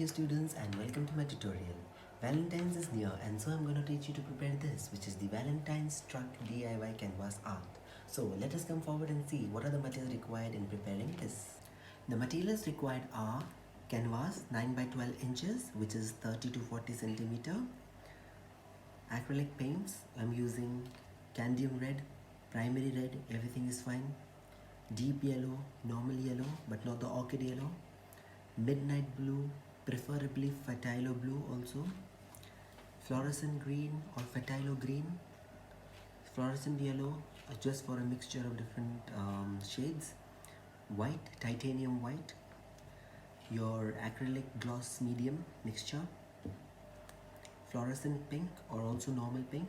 dear students, and welcome to my tutorial. Valentine's is near, and so I'm going to teach you to prepare this, which is the Valentine's truck DIY canvas art. So let us come forward and see what are the materials required in preparing this. The materials required are canvas 9 by 12 inches, which is 30 to 40 centimeter. Acrylic paints, I'm using Candium red, primary red, everything is fine. Deep yellow, normal yellow, but not the orchid yellow. Midnight blue, preferably phthalo blue also. Fluorescent green or phthalo green. Fluorescent yellow, just for a mixture of different shades. White, titanium white. Your acrylic gloss medium mixture. Fluorescent pink or also normal pink.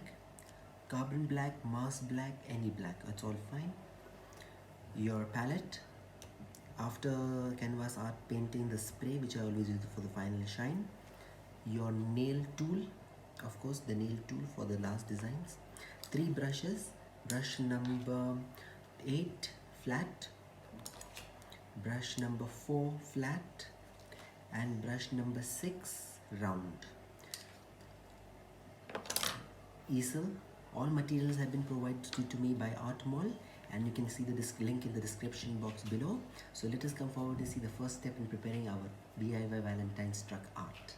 Carbon black, mask black, any black, it's all fine. Your palette. After canvas art, painting the spray, which I always use for the final shine. Your nail tool, of course the nail tool for the last designs. 3 brushes, brush number 8 flat, brush number 4 flat, and brush number 6 round. Easel. All materials have been provided to me by Art Mall, and you can see the link in the description box below. So let us come forward to see the first step in preparing our DIY Valentine's truck art.